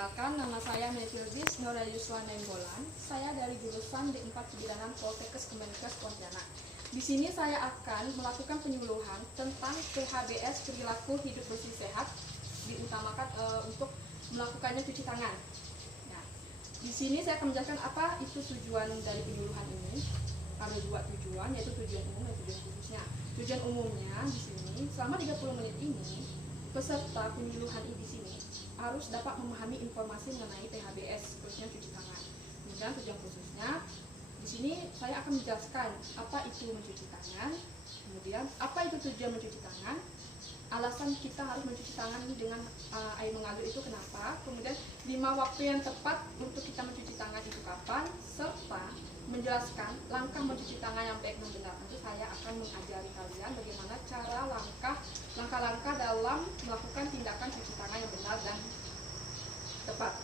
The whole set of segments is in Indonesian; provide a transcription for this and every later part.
Perkenalkan, nama saya Metilbis Nora Yuswan Nainggolan. Saya dari jurusan D4 Kebidanan Poltekkes Kemenkes Pontianak. Di sini saya akan melakukan penyuluhan tentang PHBS perilaku hidup bersih sehat, diutamakan untuk melakukannya cuci tangan. Nah, di sini saya akan menjelaskan apa itu tujuan dari penyuluhan ini. Ada dua tujuan, yaitu tujuan umum dan tujuan khususnya. Tujuan umumnya di sini selama 30 menit ini peserta penyuluhan di sini harus dapat memahami informasi mengenai PHBS, khususnya cuci tangan. Kemudian tujuan khususnya di sini saya akan menjelaskan apa itu mencuci tangan, kemudian apa itu tujuan mencuci tangan, alasan kita harus mencuci tangan dengan air mengalir itu kenapa, kemudian 5 waktu yang tepat untuk kita mencuci tangan itu kapan, serta menjelaskan langkah mencuci tangan yang baik dan benar. Nanti saya akan mengajari kalian bagaimana cara langkah-langkah dalam melakukan tindakan cuci tangan yang benar dan tepat.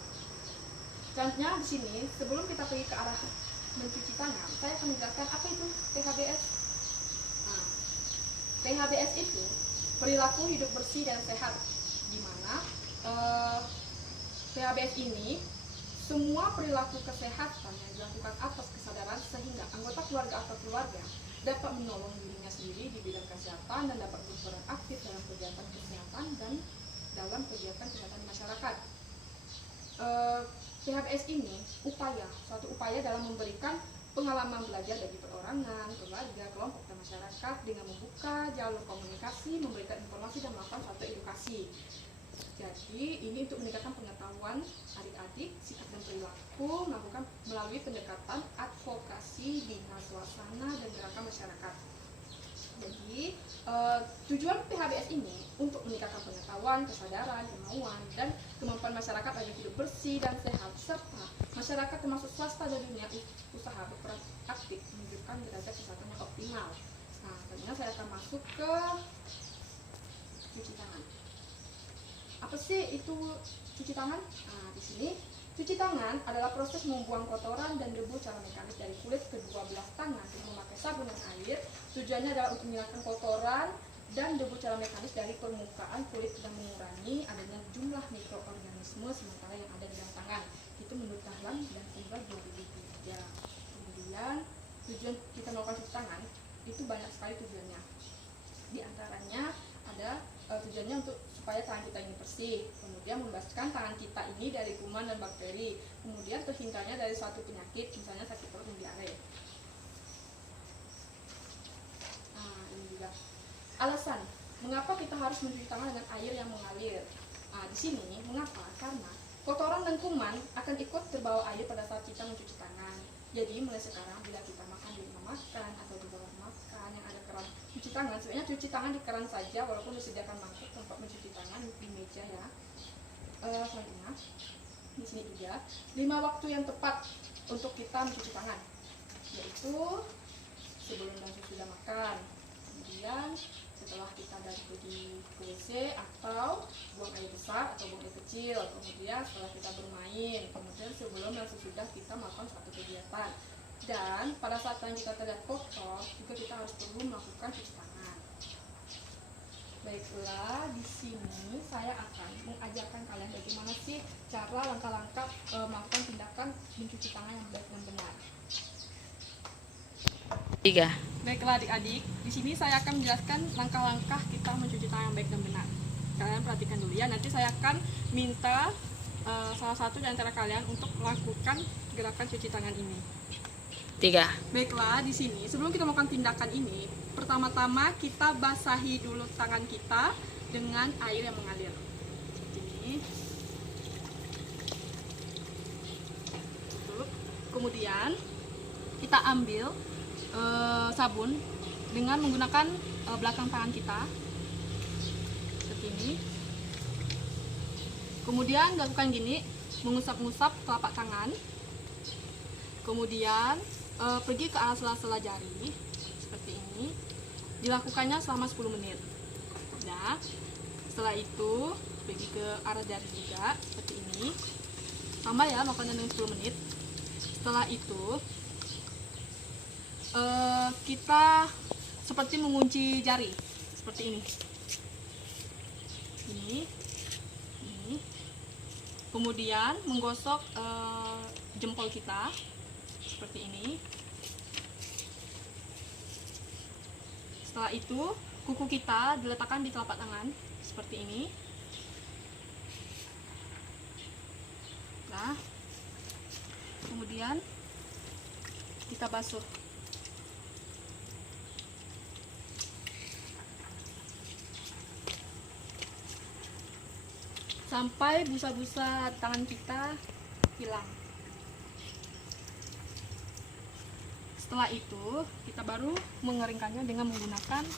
Contohnya di sini, sebelum kita pergi ke arah mencuci tangan, saya akan menjelaskan apa itu PHBS. Nah, PHBS itu perilaku hidup bersih dan sehat, di mana PHBS ini semua perilaku kesehatan yang dilakukan atas kesadaran sehingga anggota keluarga atau keluarga dapat menolong dirinya sendiri di bidang kesehatan dan dapat berperan aktif dalam kegiatan kesehatan dan dalam kegiatan kesehatan masyarakat. PHBS ini suatu upaya dalam memberikan pengalaman belajar bagi perorangan, keluarga, kelompok dan masyarakat dengan membuka jalur komunikasi, memberikan informasi dan melakukan suatu edukasi. Jadi ini untuk meningkatkan pengetahuan adik-adik, sikap dan perilaku melakukan melalui pendekatan advokasi, bina suasana dan gerakan masyarakat. Jadi tujuan PHBS ini untuk meningkatkan pengetahuan, kesadaran, kemauan dan kemampuan masyarakat agar hidup bersih dan sehat, serta masyarakat termasuk swasta dan dunia usaha berperan aktif menunjukkan derajat kesehatan yang optimal. Nah, selanjutnya saya akan masuk ke cuci tangan. Apa sih itu cuci tangan? Nah, di sini cuci tangan adalah proses membuang kotoran dan debu secara mekanis dari kulit kedua belah tangan dengan memakai sabun dan air. Tujuannya adalah untuk menghilangkan kotoran dan debu secara mekanis dari permukaan kulit dan mengurangi adanya jumlah mikroorganisme sementara yang ada di dalam tangan. Itu menurut Dahlan dan Unggal 2003. Kemudian tujuan kita melakukan cuci tangan itu banyak sekali tujuannya. Di antaranya ada tujuannya untuk supaya tangan kita ini bersih, kemudian membebaskan tangan kita ini dari kuman dan bakteri, kemudian terhindarnya dari suatu penyakit, misalnya sakit perut dan diare. Nah, ini juga alasan mengapa kita harus mencuci tangan dengan air yang mengalir. Nah, di sini mengapa? Karena kotoran dan kuman akan ikut terbawa air pada saat kita mencuci tangan. Jadi mulai sekarang bila kita makan di rumah makan atau di bawah makan yang ada keran cuci tangan, sebenarnya cuci tangan di keran saja walaupun disediakan mangkuk tempat mencuci tangan di meja ya. Selanjutnya di sini juga 5 waktu yang tepat untuk kita mencuci tangan, yaitu sebelum dan sesudah makan, kemudian setelah kita dari pergi ke WC atau buang air besar atau buang air kecil, kemudian setelah kita bermain, kemudian sebelum dan sesudah kita melakukan suatu kegiatan, dan pada saat tangan kita terlihat kotor juga kita harus perlu melakukan cuci tangan. Baiklah, di sini saya akan mengajarkan kalian bagaimana sih cara langkah-langkah melakukan tindakan mencuci tangan yang baik dan benar. 3. Baiklah adik-adik, di sini saya akan menjelaskan langkah-langkah kita mencuci tangan yang baik dan benar. Kalian perhatikan dulu ya, nanti saya akan minta salah satu di antara kalian untuk melakukan gerakan cuci tangan ini. 3. Baiklah, di sini sebelum kita melakukan tindakan ini, pertama-tama kita basahi dulu tangan kita dengan air yang mengalir. Seperti ini. Kemudian kita ambil sabun dengan menggunakan belakang tangan kita seperti ini. Kemudian lakukan gini, mengusap-ngusap telapak tangan. Kemudian pergi ke arah sela-sela jari seperti ini. Dilakukannya selama 10 menit. Nah, setelah itu pergi ke arah jari juga seperti ini. Sama ya, melakukannya dengan 10 menit. Setelah itu kita seperti mengunci jari seperti ini. Kemudian menggosok jempol kita seperti ini. Setelah itu kuku kita diletakkan di telapak tangan seperti ini. Nah, kemudian kita basuh. Sampai busa-busa tangan kita hilang. Setelah itu, kita baru mengeringkannya dengan menggunakan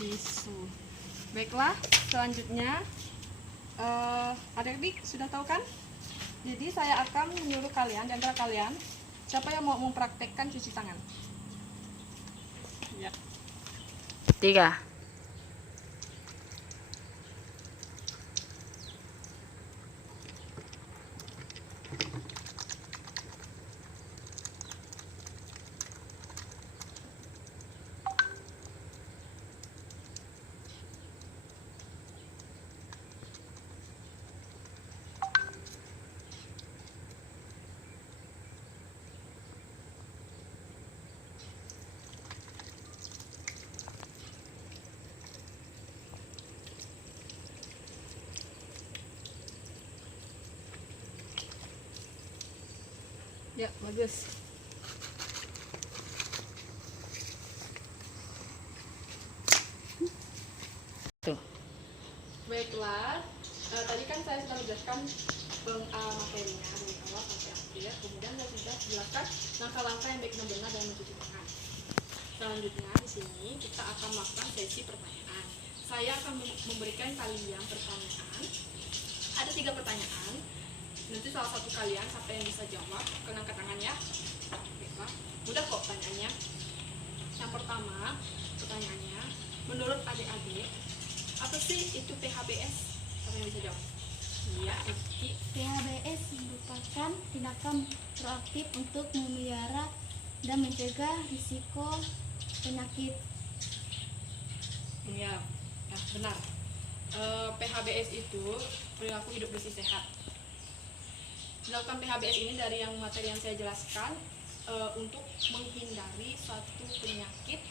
tisu. Baiklah, selanjutnya adik-adik sudah tahu kan? Jadi saya akan menyuruh kalian, di antara kalian, siapa yang mau mempraktekkan cuci tangan? Ya. 3. Ya, bagus. Tuh. Baiklah, tadi kan saya sudah menjelaskan materinya dari awal sampai akhir. Kemudian saya sudah jelaskan langkah-langkah yang baik dan benar dalam mencuci tangan. Selanjutnya di sini kita akan melakukan sesi pertanyaan. Saya akan memberikan kalian pertanyaan. Ada 3 pertanyaan. Nanti salah satu kalian siapa yang bisa jawab, angkat tangan ya. Baiklah, mudah kok pertanyaannya. Yang pertama, pertanyaannya, menurut adik-adik, apa sih itu PHBS? Siapa yang bisa jawab? Iya, Rizky. PHBS merupakan tindakan proaktif untuk memelihara dan mencegah risiko penyakit. Ya, ya benar. PHBS itu perilaku hidup bersih sehat. Dilakukan PHBS ini dari yang materi yang saya jelaskan untuk menghindari suatu penyakit,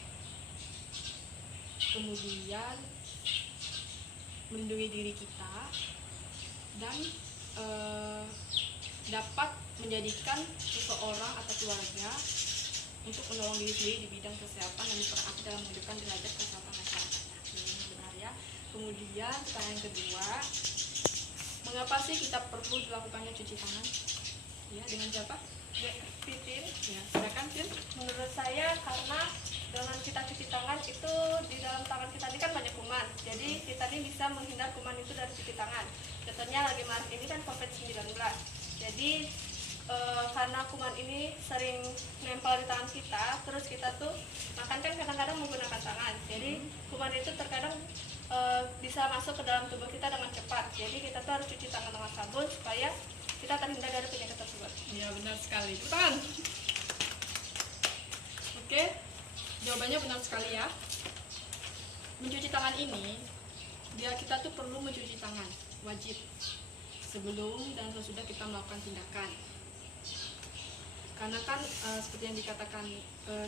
kemudian melindungi diri kita, dan dapat menjadikan seseorang atau keluarga untuk menolong diri sendiri di bidang kesehatan dan berperan dalam menunjukkan derajat kesehatan masyarakatnya. Ini benar ya. Kemudian pertanyaan kedua, mengapa sih kita perlu dilakukannya cuci tangan? Ya, dengan siapa? Titin, Ya, silakan Tin. menurut saya karena dengan kita cuci tangan itu di dalam tangan kita ini kan banyak kuman, jadi kita ini bisa menghindar kuman itu dari cuci tangan. Contohnya lagi maret ini kan COVID-19, jadi karena kuman ini sering nempel di tangan kita, terus kita tuh makan kan kadang-kadang menggunakan tangan, jadi kuman itu terkadang bisa masuk ke dalam tubuh kita dengan cepat. Jadi kita tuh harus cuci tangan dengan sabun supaya kita terhindar dari penyakit tersebut. Ya, benar sekali. Tangan. Oke, jawabannya benar sekali ya. Mencuci tangan ini, kita tuh perlu mencuci tangan, wajib, sebelum dan sesudah kita melakukan tindakan. Karena kan seperti yang dikatakan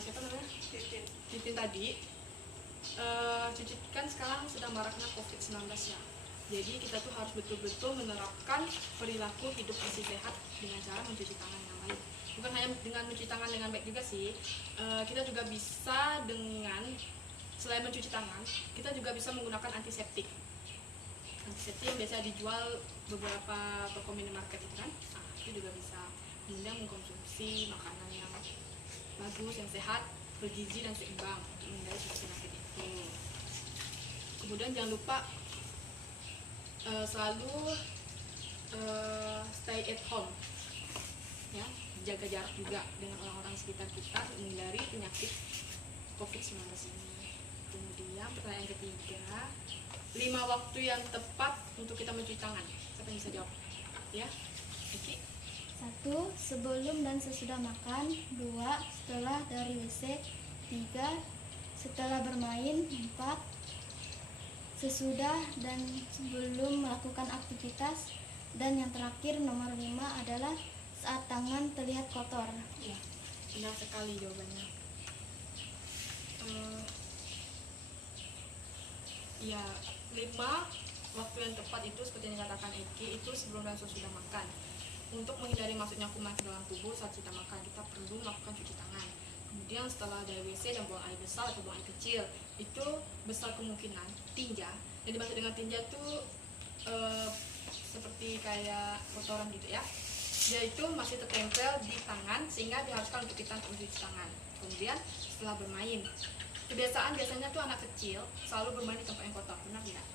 siapa namanya? Titin tadi, cuci kan sekarang sedang maraknya COVID-19 ya. Jadi kita tuh harus betul-betul menerapkan perilaku hidup bersih sehat dengan cara mencuci tangan yang baik. Bukan hanya dengan mencuci tangan dengan baik juga sih, kita juga bisa dengan selain mencuci tangan, kita juga bisa menggunakan antiseptik. Antiseptik yang biasa dijual beberapa toko minimarket itu kan, nah, itu juga bisa. Kemudian mengkonsumsi makanan yang bagus, yang sehat, bergizi dan seimbang untuk menghindari penyakit itu. Kemudian jangan lupa selalu stay at home, ya, jaga jarak juga dengan orang-orang sekitar kita untuk menghindari penyakit COVID-19 ini. Kemudian pertanyaan ketiga, 5 waktu yang tepat untuk kita mencuci tangan. Siapa yang bisa jawab? Ya, Oke. 1. Sebelum dan sesudah makan. 2. Setelah dari WC. 3. Setelah bermain. 4. Sesudah dan sebelum melakukan aktivitas. Dan yang terakhir nomor 5 adalah saat tangan terlihat kotor. Iya, benar sekali jawabannya. Ya, 5 waktu yang tepat itu seperti yang dikatakan Eki, itu sebelum dan sesudah makan. Untuk menghindari masuknya kuman ke dalam tubuh saat kita makan, kita perlu melakukan cuci tangan. Kemudian setelah dari WC dan buang air besar atau buang air kecil, itu besar kemungkinan tinja. Yang dimaksud dengan tinja itu seperti kayak kotoran gitu ya. Dia itu masih tertempel di tangan sehingga diharuskan untuk kita mencuci tangan. Kemudian setelah bermain, kebiasaan biasanya tuh anak kecil selalu bermain di tempat yang kotor, benar tidak?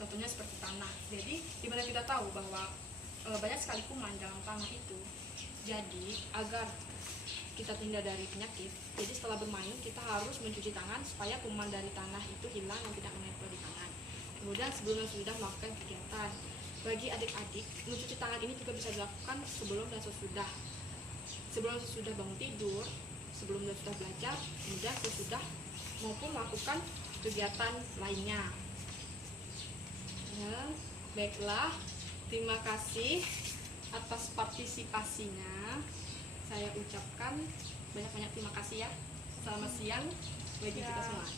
Contohnya seperti tanah. Jadi dimana kita tahu bahwa banyak sekali kuman dalam tanah itu. Jadi agar kita terhindar dari penyakit, jadi setelah bermain kita harus mencuci tangan supaya kuman dari tanah itu hilang dan tidak menempel di tangan. Kemudian sebelum dan sudah melakukan kegiatan, bagi adik-adik mencuci tangan ini juga bisa dilakukan sebelum dan sesudah. Sebelum dan sesudah bangun tidur, sebelum dan sesudah belajar, kemudian sesudah maupun melakukan kegiatan lainnya. Ya, baiklah. Terima kasih atas partisipasinya. Saya ucapkan banyak-banyak terima kasih ya. Selamat siang bagi kita semua.